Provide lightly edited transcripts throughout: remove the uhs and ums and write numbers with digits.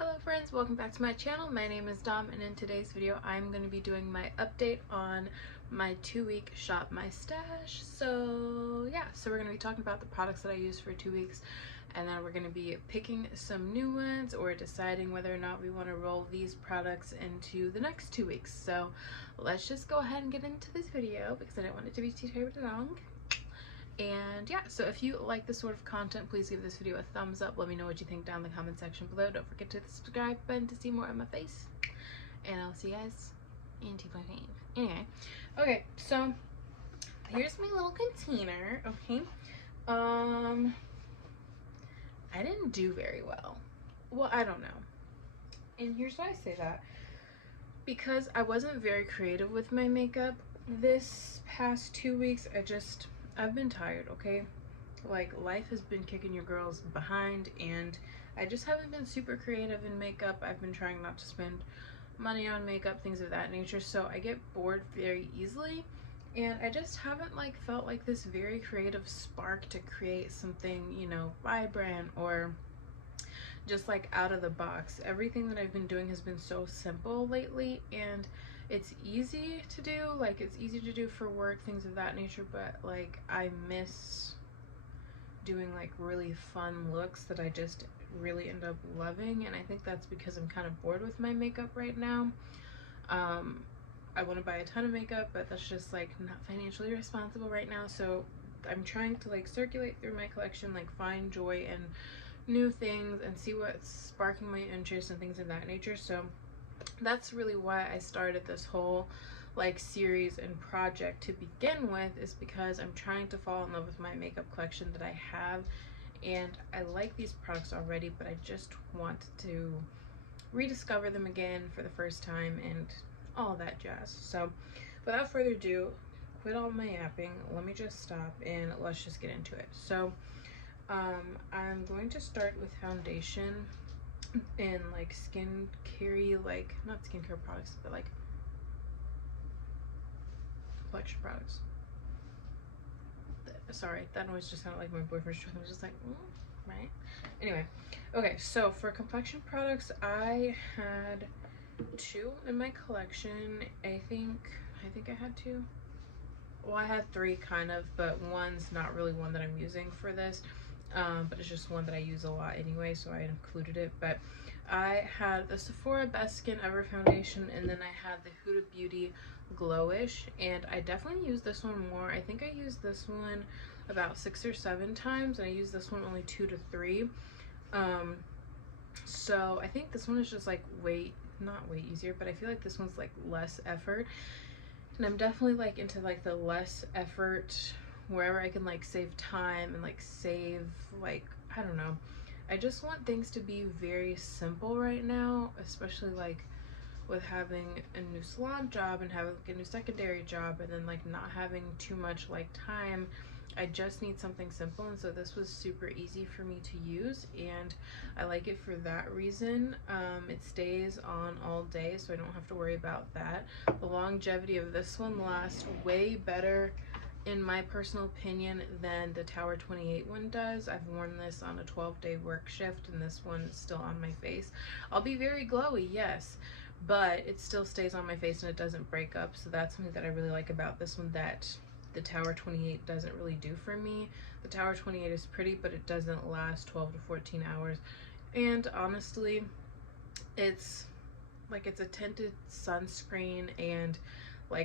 Hello friends, welcome back to my channel. My name is Dom, and in today's video I'm going to be doing my update on my 2-week shop my stash. So yeah, we're going to be talking about the products that I use for 2 weeks, and then we're going to be picking some new ones or deciding whether or not we want to roll these products into the next 2 weeks. So let's just go ahead and get into this video because I don't want it to be too terribly long. And yeah, so if you like this sort of content, please give this video a thumbs up. Let me know what you think down in the comment section below. Don't forget to hit the subscribe button to see more of my face. And I'll see you guys in 2.5. Anyway, okay, so here's my little container, okay? I didn't do very well. Well, I don't know. And here's why I say that. Because I wasn't very creative with my makeup this past 2 weeks. I've been tired, okay? Like, life has been kicking your girls behind, and I just haven't been super creative in makeup. I've been trying not to spend money on makeup, things of that nature, so I get bored very easily, and I just haven't felt like this very creative spark to create something, you know, vibrant or just out of the box. Everything that I've been doing has been so simple lately, and it's easy to do, it's easy to do for work, things of that nature, but I miss doing really fun looks that I just really end up loving. And I think that's because I'm kind of bored with my makeup right now. I want to buy a ton of makeup, but that's just not financially responsible right now, so I'm trying to circulate through my collection, find joy in new things and see what's sparking my interest and things of that nature. So that's really why I started this whole series and project to begin with, is because I'm trying to fall in love with my makeup collection that I have, and I like these products already, but I just want to rediscover them again for the first time and all that jazz. So without further ado, quit all my yapping, let me just stop and let's just get into it. So I'm going to start with foundation and skincare, not skincare products, but complexion products. Sorry, that noise just sounded like my boyfriend's truck. I was just right? Anyway, okay, so for complexion products, I had 2 in my collection. I think I had 2. Well, I had 3 kind of, but one's not really one that I'm using for this. But it's just one that I use a lot anyway, so I included it. But I had the Sephora Best Skin Ever foundation, and then I had the Huda Beauty Glowish, and I definitely use this one more. I think I used this one about 6 or 7 times, and I used this one only 2 to 3. So I think this one is just not way easier, but I feel like this one's less effort, and I'm definitely into the less effort wherever I can save time and save I don't know. I just want things to be very simple right now, especially with having a new salon job and having a new secondary job, and then not having too much time. I just need something simple, and so this was super easy for me to use, and I like it for that reason. It stays on all day, so I don't have to worry about that. The longevity of this one lasts way better, in my personal opinion, than the Tower 28 one does. I've worn this on a 12-day work shift, and this one is still on my face. I'll be very glowy, yes, but it still stays on my face and it doesn't break up, so that's something that I really like about this one that the Tower 28 doesn't really do for me. The Tower 28 is pretty, but it doesn't last 12 to 14 hours, and honestly, it's a tinted sunscreen and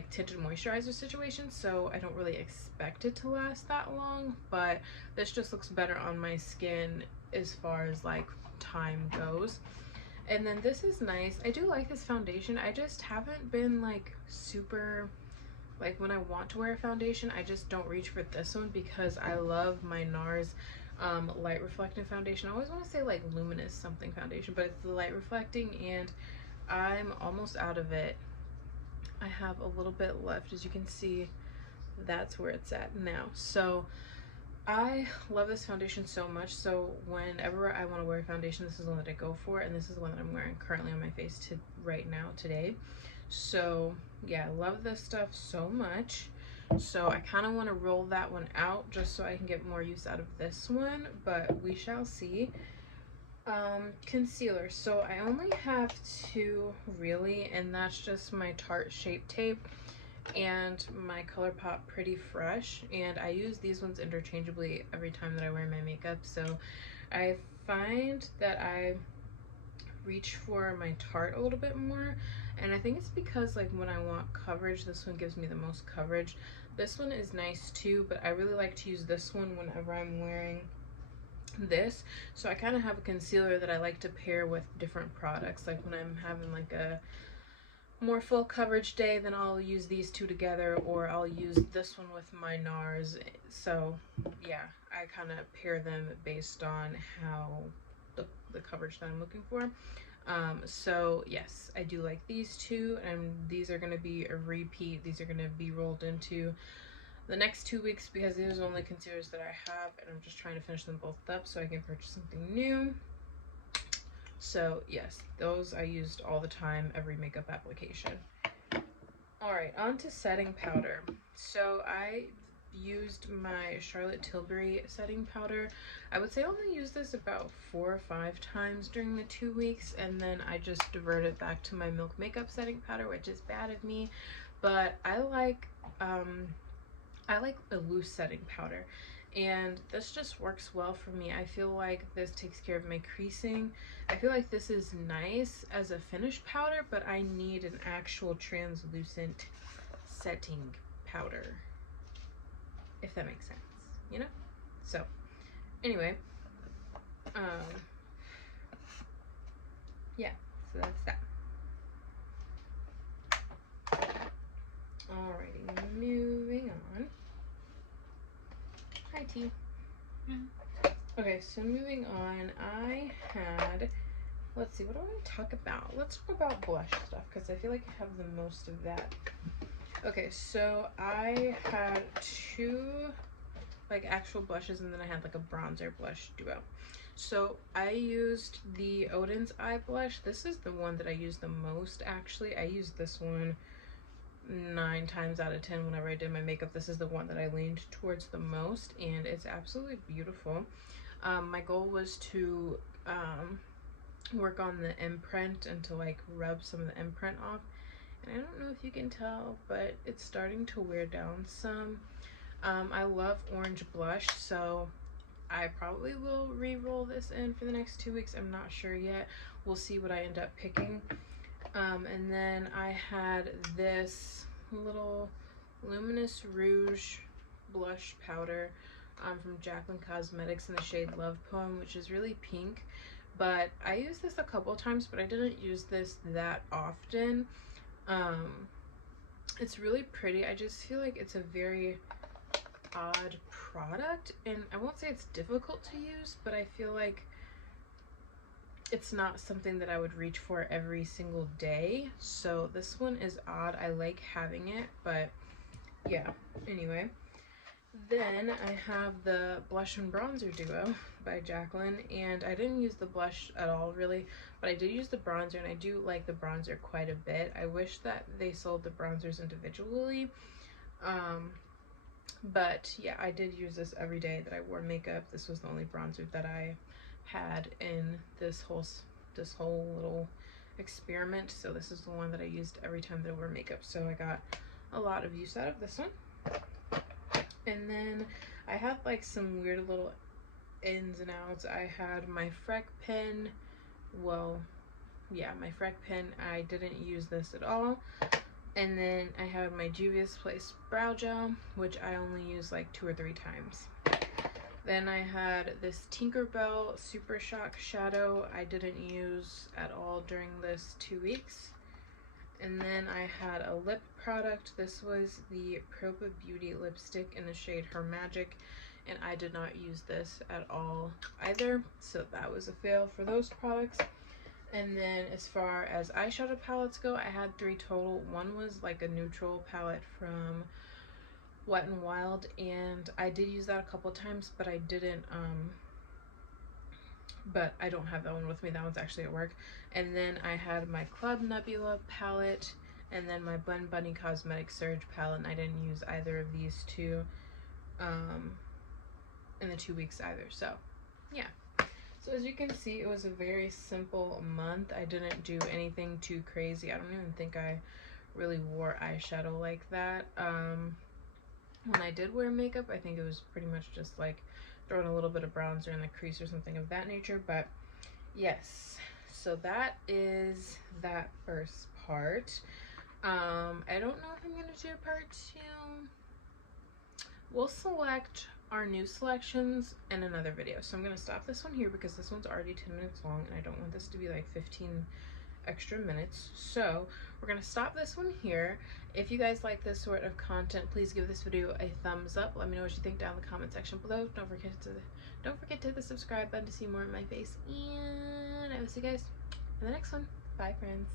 tinted moisturizer situation, so I don't really expect it to last that long, but this just looks better on my skin as far as time goes. And then this is nice. I do like this foundation. I just haven't been super when I want to wear a foundation, I just don't reach for this one because I love my NARS light reflecting foundation. I always want to say luminous something foundation, but it's the light reflecting, and I'm almost out of it. I have a little bit left. As you can see, that's where it's at now. So I love this foundation so much, so whenever I want to wear a foundation, this is the one that I go for, and this is the one that I'm wearing currently on my face right now today. So yeah, I love this stuff so much. So I kind of want to roll that one out just so I can get more use out of this one, but we shall see. Concealer. So I only have two really, and that's just my Tarte Shape Tape and my ColourPop Pretty Fresh, and I use these ones interchangeably every time that I wear my makeup. So I find that I reach for my Tarte a little bit more, and I think it's because like when I want coverage, this one gives me the most coverage. This one is nice too, but I really like to use this one whenever I'm wearing this. So I kind of have a concealer that I like to pair with different products. Like when I'm having like a more full coverage day, then I'll use these two together, or I'll use this one with my NARS. So yeah, I kind of pair them based on how the coverage that I'm looking for. So yes, I do like these two, and these are going to be a repeat. These are going to be rolled into the next 2 weeks because these are the only concealers that I have, and I'm just trying to finish them both up so I can purchase something new. So yes, those I used all the time, every makeup application. All right, on to setting powder. So I used my Charlotte Tilbury setting powder. I would say I only used this about 4 or 5 times during the 2 weeks, and then I just diverted back to my Milk Makeup setting powder, which is bad of me, but I like a loose setting powder, and this just works well for me. I feel like this takes care of my creasing. I feel like this is nice as a finished powder, but I need an actual translucent setting powder, if that makes sense, you know? So anyway, yeah, so that's that. Alrighty, moving on. Hi, T. Okay, so moving on, I had, let's see, what do I want to talk about? Let's talk about blush stuff, because I feel like I have the most of that. Okay, so I had 2 like actual blushes, and then I had like a bronzer blush duo. So I used the Oden's Eye Blush. This is the one that I use the most, actually. I used this one 9 times out of 10 whenever I did my makeup. This is the one that I leaned towards the most, and it's absolutely beautiful. My goal was to work on the imprint and to like rub some of the imprint off, and I don't know if you can tell, but it's starting to wear down some. I love orange blush, so I probably will re-roll this in for the next 2 weeks. I'm not sure yet. We'll see what I end up picking. And then I had this little Luminous Rouge blush powder from Jaclyn Cosmetics in the shade Love Poem, which is really pink. But I used this a couple times, but I didn't use this that often. It's really pretty. I just feel like it's a very odd product, and I won't say it's difficult to use, but I feel like it's not something that I would reach for every single day. So this one is odd. I like having it, but yeah, anyway. Then I have the Blush and Bronzer Duo by Jaclyn, and I didn't use the blush at all really, but I did use the bronzer, and I do like the bronzer quite a bit. I wish that they sold the bronzers individually, but yeah, I did use this every day that I wore makeup. This was the only bronzer that I had in this whole little experiment, so this is the one that I used every time that I wore makeup. So I got a lot of use out of this one. And then I had like some weird little ins and outs. I had my Freck pen. Well, yeah, my Freck pen. I didn't use this at all. And then I had my Juvia's Place brow gel, which I only used like 2 or 3 times. Then I had this Tinkerbell Super Shock shadow. I didn't use at all during this 2 weeks. And then I had a lip product. This was the Propa Beauty lipstick in the shade Her Magic, and I did not use this at all either, so that was a fail for those products. And then as far as eyeshadow palettes go, I had 3 total. One was like a neutral palette from Wet n Wild, and I did use that a couple times, but I didn't but I don't have that one with me. That one's actually at work. And then I had my Club Nebula palette, and then my Blend Bunny Cosmetic Surge palette, and I didn't use either of these two in the 2 weeks either. So yeah, So as you can see, it was a very simple month. I didn't do anything too crazy. I don't even think I really wore eyeshadow like that. When I did wear makeup, I think it was pretty much just like throwing a little bit of bronzer in the crease or something of that nature. But yes, so that is that first part. I don't know if I'm gonna do part 2. We'll select our new selections in another video. So I'm gonna stop this one here because this one's already 10 minutes long and I don't want this to be like 15 extra minutes. So we're gonna stop this one here. If you guys like this sort of content, please give this video a thumbs up. Let me know what you think down in the comment section below. Don't forget to hit the subscribe button to see more of my face, and I will see you guys in the next one. Bye, friends.